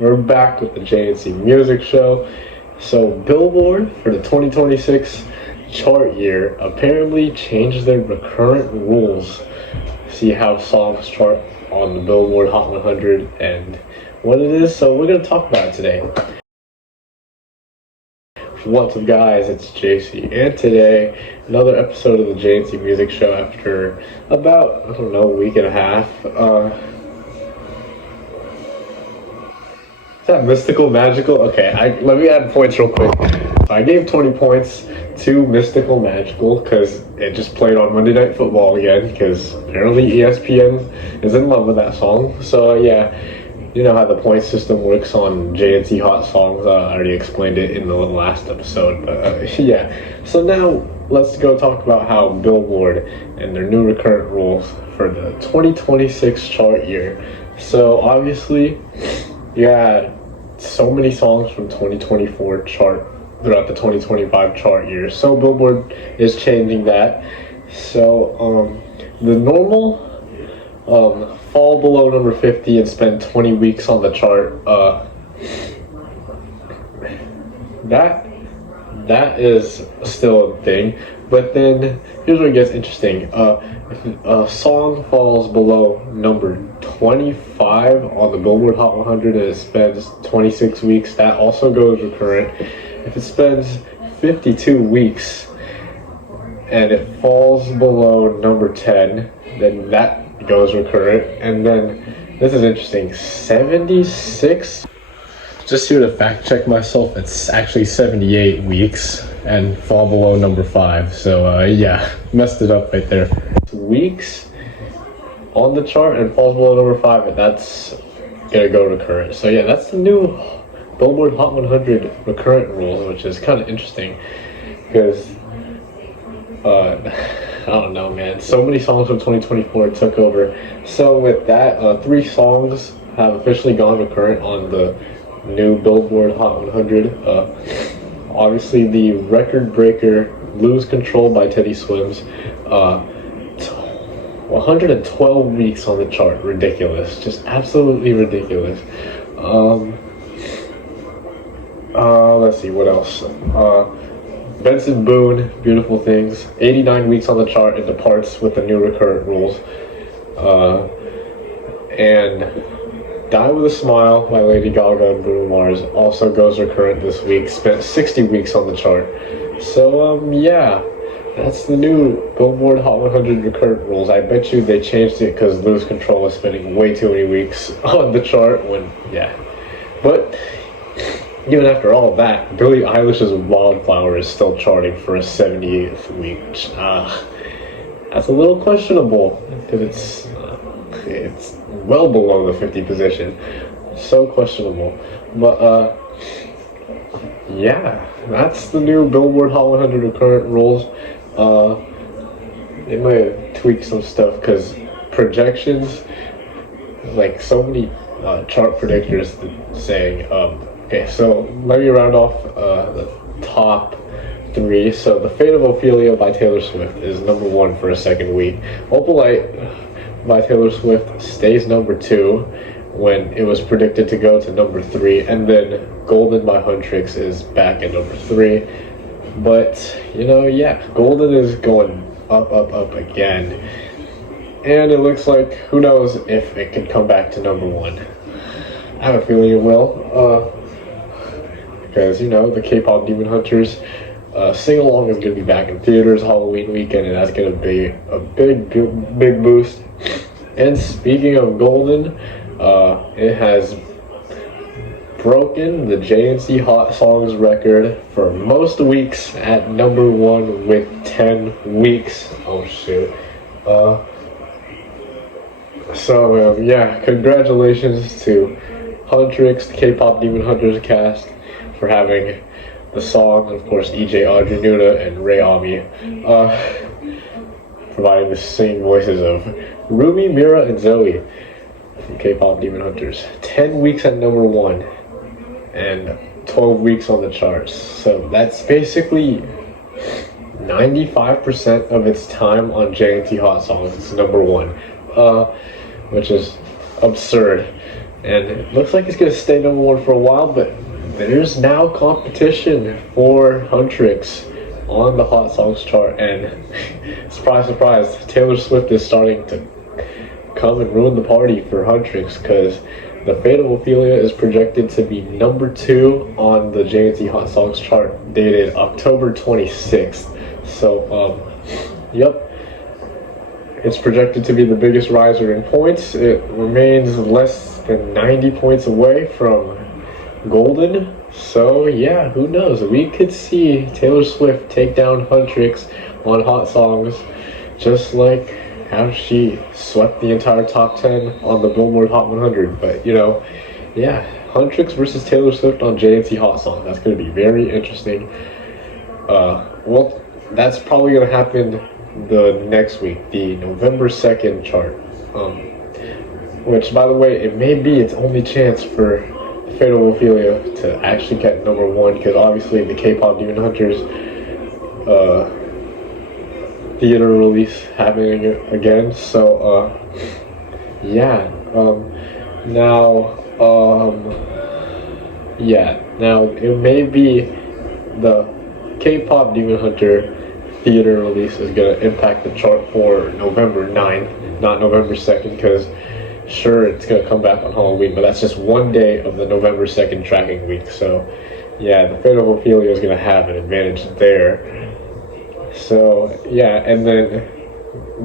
We're back with the JNC Music Show. So Billboard for the 2026 chart year apparently changed their recurrent rules. See how songs chart on the Billboard Hot 100 and what it is. So we're going to talk about it today. What's up guys, it's JC, and today another episode of the JNC Music Show after about, I don't know, a week and a half. Is that mystical, magical? Okay, let me add points real quick. I gave 20 points to Mystical Magical because it just played on Monday Night Football again, because apparently ESPN is in love with that song. So yeah, you know how the point system works on JNC Hot Songs. I already explained it in the last episode, but yeah. So now let's go talk about how Billboard and their new recurrent rules for the 2026 chart year. So obviously, you had so many songs from 2024 chart throughout the 2025 chart year. So Billboard is changing that. So the normal fall below number 50 and spend 20 weeks on the chart, that is still a thing. But then here's where it gets interesting. If a song falls below number 25 on the Billboard Hot 100 and it spends 26 weeks, that also goes recurrent. If it spends 52 weeks and it falls below number 10, then that goes recurrent. And then this is interesting, 76, just here to fact check myself, it's actually 78 weeks and fall below number 5. So yeah, messed it up right there. Weeks on the chart and falls below number 5, and that's gonna go recurrent. So yeah, that's the new Billboard Hot 100 recurrent rules, which is kind of interesting because I don't know, man. So many songs from 2024 took over. So with that, 3 songs have officially gone recurrent on the new Billboard Hot 100. Obviously, the record breaker "Lose Control" by Teddy Swims. 112 weeks on the chart. Ridiculous. Just absolutely ridiculous. Let's see what else. Benson Boone, "Beautiful Things," 89 weeks on the chart. It departs with the new recurrent rules. And "Die With a Smile" by Lady Gaga and Bruno Mars also goes recurrent this week. Spent 60 weeks on the chart. So yeah, that's the new Billboard Hot 100 recurrent rules. I bet you they changed it because "Lose Control" was spending way too many weeks on the chart when, yeah. But even after all of that, Billie Eilish's "Wildflower" is still charting for a 78th week. That's a little questionable because it's well below the 50 position. So questionable. But yeah, that's the new Billboard Hot 100 recurrent rules. They might have tweaked some stuff because projections, like so many chart predictors saying, okay, so let me round off the top 3. So the "Fate of Ophelia" by Taylor Swift is number 1 for a second week. "Opalite" by Taylor Swift stays number 2 when it was predicted to go to number 3, and then "Golden" by HUNTR is back at number 3. But you know, yeah, "Golden" is going up again, and it looks like, who knows if it can come back to number 1. I have a feeling it will, because you know, the KPop Demon Hunters sing-along is going to be back in theaters Halloween weekend, and that's going to be a big boost. And speaking of "Golden," it has broken the JNC Hot Songs record for most weeks at number 1 with 10 weeks. Oh shit. So yeah, congratulations to HUNTR, the KPop Demon Hunters cast, for having the song, and of course EJ Audrey Nuda and Ray Ami providing the singing voices of Ruby, Mira, and Zoe from KPop Demon Hunters. 10 weeks at number 1 and 12 weeks on the charts. So that's basically 95% of its time on JNC Hot Songs. It's number 1, which is absurd. and it looks like it's going to stay number one for a while, but there's now competition for HUNTR on the Hot Songs chart, and surprise, surprise, Taylor Swift is starting to come and ruin the party for HUNTR, because the Fate of Ophelia is projected to be number 2 on the JNC Hot Songs chart, dated October 26th. So, yep, it's projected to be the biggest riser in points. It remains less than 90 points away from Golden. So yeah, who knows? We could see Taylor Swift take down HUNTR on Hot Songs, just like how she swept the entire top 10 on the Billboard Hot 100. But you know, yeah, HUNTR versus Taylor Swift on JNC Hot Songs. That's going to be very interesting. Well, that's probably going to happen the next week, the November 2nd chart. Which, by the way, it may be its only chance for Fate of Ophelia to actually get number 1, because obviously the KPop Demon Hunters theater release happening again. So yeah, now it may be the KPop Demon Hunter theater release is going to impact the chart for November 9th, not November 2nd, because sure, it's going to come back on Halloween, but that's just one day of the November 2nd tracking week. So yeah, the Fate of Ophelia is going to have an advantage there. So yeah, and then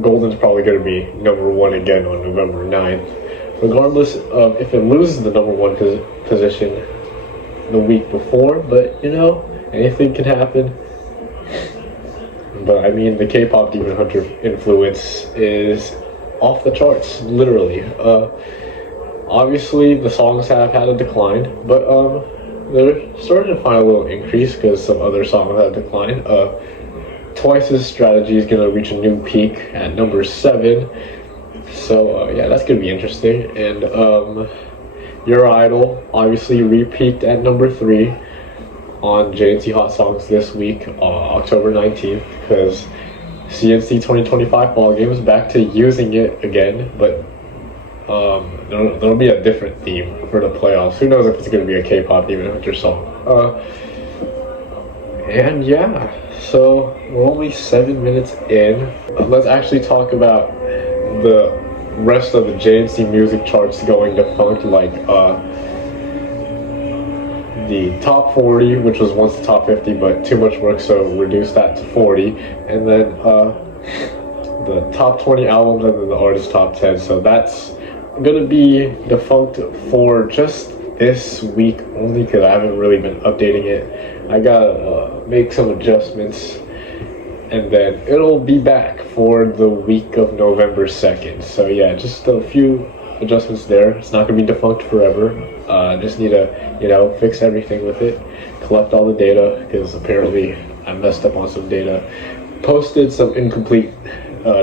Golden's probably going to be number 1 again on November 9th, regardless of if it loses the number 1 position the week before. But you know, anything can happen. But I mean, the K-pop Demon Hunter influence is off the charts, literally. Obviously, the songs have had a decline, but they're starting to find a little increase because some other songs have declined. Twice's strategy is going to reach a new peak at number 7. So yeah, that's going to be interesting. And Your Idol obviously re-peaked at number 3 on JNC Hot Songs this week, October 19th, because CNC 2025 Fall Games back to using it again, but there'll be a different theme for the playoffs. Who knows if it's going to be a K-pop Demon Hunter song. And yeah, so we're only 7 minutes in. Let's actually talk about the rest of the JNC music charts going defunct, like the top 40, which was once the top 50, but too much work, so reduced that to 40, and then the top 20 albums and then the artist top 10. So that's gonna be defunct for just this week only, because I haven't really been updating it. I gotta make some adjustments, and then it'll be back for the week of November 2nd. So yeah, just a few adjustments there. It's not gonna be defunct forever. Just need to, you know, fix everything with it, collect all the data, because apparently I messed up on some data, posted some incomplete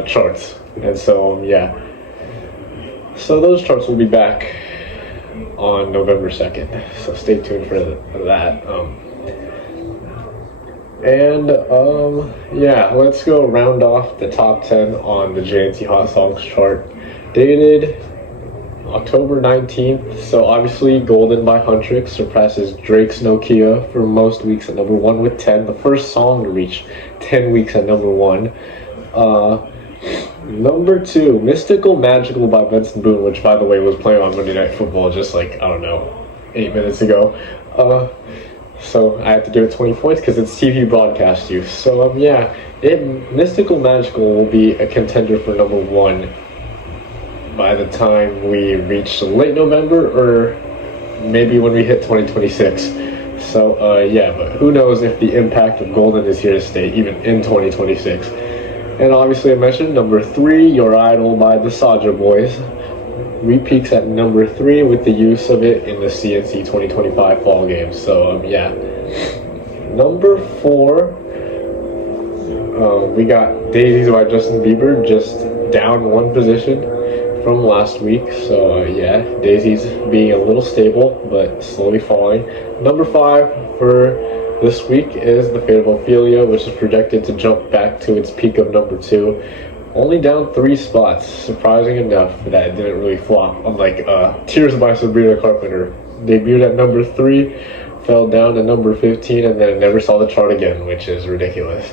charts, and so yeah. So those charts will be back on November 2nd. So stay tuned for that. Yeah, let's go round off the top 10 on the JNC Hot Songs chart, dated October 19th. So obviously Golden by HUNTR surpasses Drake's Nokia for most weeks at number 1 with 10. The first song to reach 10 weeks at number 1. Number 2, Mystical Magical by Benson Boone, which by the way was playing on Monday Night Football just like, I don't know, 8 minutes ago. So I have to give it 20 points because it's TV broadcast use. So yeah, Mystical Magical will be a contender for number 1 by the time we reach late November, or maybe when we hit 2026. So yeah, but who knows if the impact of Golden is here to stay even in 2026. And obviously I mentioned number 3, Your Idol by the Saja Boys, re-peaks at number 3 with the use of it in the CNC 2025 Fall Games. So yeah, number 4, we got Daisies by Justin Bieber, just down 1 position from last week. So yeah, Daisy's being a little stable but slowly falling. Number 5 for this week is the Fate of Ophelia, which is projected to jump back to its peak of number 2 only down 3 spots. Surprising enough that it didn't really flop. Unlike Tears by Sabrina Carpenter. Debuted at number 3, fell down to number 15, and then never saw the chart again, which is ridiculous.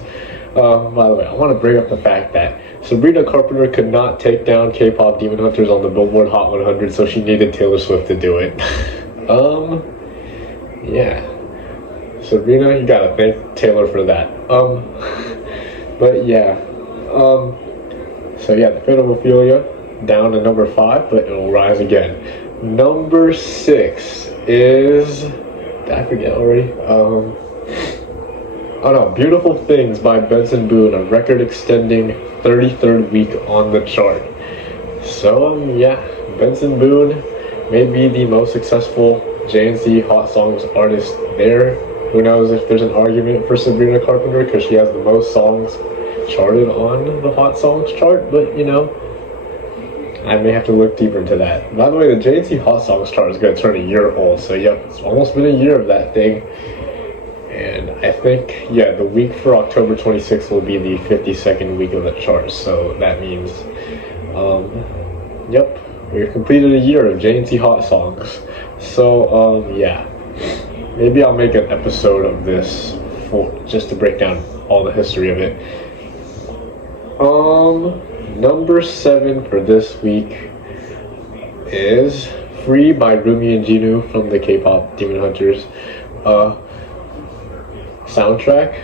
By the way, I want to bring up the fact that Sabrina Carpenter could not take down KPop Demon Hunters on the Billboard Hot 100, so she needed Taylor Swift to do it. Yeah. Sabrina, you gotta thank Taylor for that. But yeah. So yeah, the Fate of Ophelia, down to number 5, but it'll rise again. Number 6 is... Did I forget already? Oh no, Beautiful Things by Benson Boone, a record-extending 33rd week on the chart. So yeah, Benson Boone may be the most successful JNC Hot Songs artist there. Who knows if there's an argument for Sabrina Carpenter because she has the most songs charted on the Hot Songs chart, but you know, I may have to look deeper into that. By the way, the JNC Hot Songs chart is going to turn a year old, so yep, it's almost been a year of that thing. And I think, yeah, the week for October 26th will be the 52nd week of the chart, so that means, yep, we've completed a year of JNC Hot Songs. So, yeah, maybe I'll make an episode of this just to break down all the history of it. Number 7 for this week is Free by Rumi and Jinu from the KPop Demon Hunters soundtrack.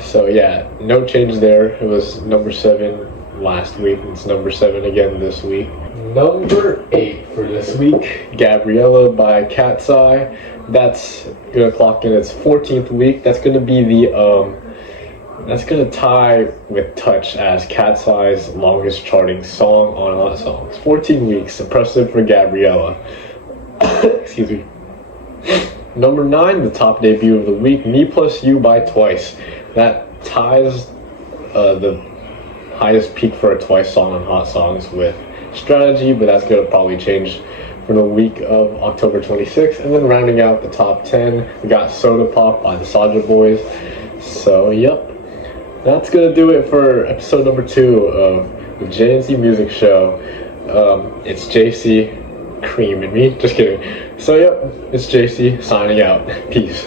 So yeah, no change there. It was number 7 last week. It's number 7 again this week. Number 8 for this week, Gabriela by KATSEYE. That's gonna clock in its 14th week. That's gonna be the that's gonna tie with Touch as KATSEYE's longest charting song on Hot Songs. 14 weeks, impressive for Gabriela. Excuse me. Number 9, the top debut of the week, Me Plus You by Twice. That ties the highest peak for a Twice song on Hot Songs with Strategy, but that's gonna probably change for the week of October 26th. And then rounding out the top 10, we got Soda Pop by the Soulja Boys. So yep, that's gonna do it for episode number 2 of the JNC Music Show. It's JC, Cream, and me. Just kidding. So yep, it's JC signing out. Peace.